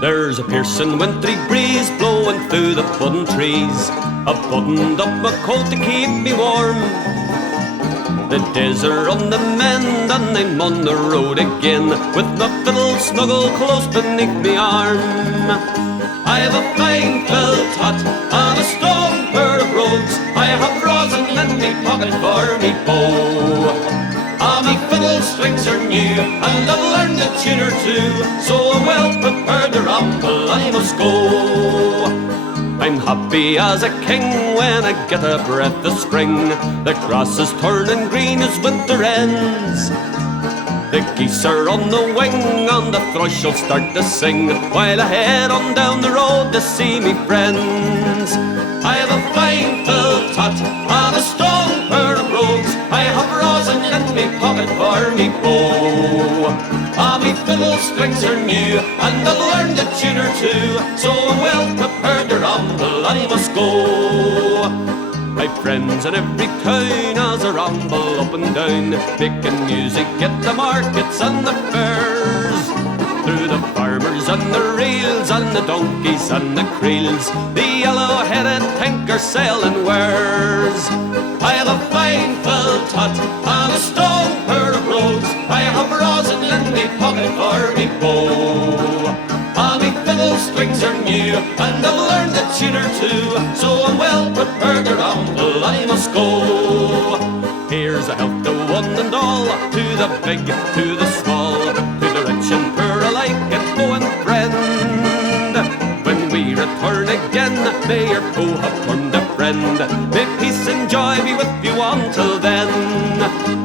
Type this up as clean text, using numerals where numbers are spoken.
There's a piercing wintry breeze blowing through the budding trees. I've buttoned up my coat to keep me warm. The days are on the mend and I'm on the road again, with my fiddle snuggled close beneath me arm. I have a fine felt hat and a strong pair of brogues. I have rosin in me pocket for me bow. Me fiddle strings are new and I've learned a tune or two, so I'm well prepared to ramble, I must go. I'm happy as a king when I get a breath of spring. The grass is turning green as winter ends. The geese are on the wing and the thrush will start to sing, while I head on down the road to see me friends. I have a fine felt hat and a strong pair of brogues. I have rosin in me pocket for me bow. Me fiddle strings are new and I've learned a tune or two, so I'm well prepared to ramble, I must go. My friends in every town as I ramble up and down, making music at the markets and the fairs. Through the farmers and the reels and the donkeys and the creels, the yellow-headed tinker selling wares. I have a fine felt hat and a strong pair of brogues. I have rosin in me pocket for me bow. Me fiddle strings are new and I've learned a tune or two, so I'm well prepared to ramble, I must go. Here's a health to one and all, to the big, to the small, to the rich and poor alike, and foe and friend. When we return again, may your foe have turned a friend. May peace and joy be with you until then.